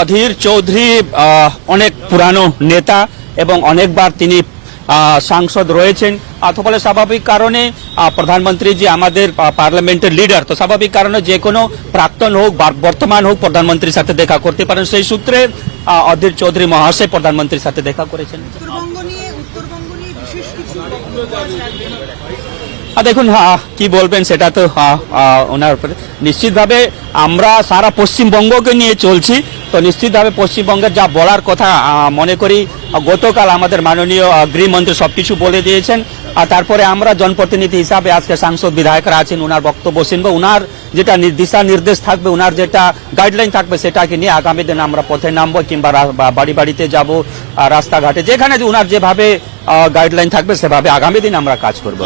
অধীর চৌধুরী অনেক পুরানো নেতা এবং অনেকবার তিনি সাংসদ রয়েছেন। তো ফলে স্বাভাবিক কারণে প্রধানমন্ত্রী যে আমাদের পার্লামেন্টের লিডার, তো স্বাভাবিক কারণে যে কোনো প্রাক্তন হোক বা বর্তমান হোক প্রধানমন্ত্রীর সাথে দেখা করতে পারেন। সেই সূত্রে অধীর চৌধুরী মহাশয় প্রধানমন্ত্রীর সাথে দেখা করেছেন। দেখুন কি বলবেন সেটা তো ওনার উপরে। নিশ্চিতভাবে আমরা সারা পশ্চিমবঙ্গকে নিয়ে চলছি, তো নিশ্চিতভাবে পশ্চিমবঙ্গের যা বলার কথা মনে করি গতকাল আমাদের মাননীয় গৃহমন্ত্রী সবকিছু বলে দিয়েছেন। আর তারপরে আমরা জনপ্রতিনিধি হিসাবে আজকে সাংসদ বিধায়করা আছেন, ওনার বক্তব্য শুনবো, ওনার যেটা দিশা নির্দেশ থাকবে, ওনার যেটা গাইডলাইন থাকবে সেটাকে নিয়ে আগামী দিনে আমরা পথে নামবো কিংবা বাড়ি বাড়িতে যাব, রাস্তাঘাটে যেখানে ওনার যেভাবে গাইডলাইন থাকবে সেভাবে আগামী দিনে আমরা কাজ করবো।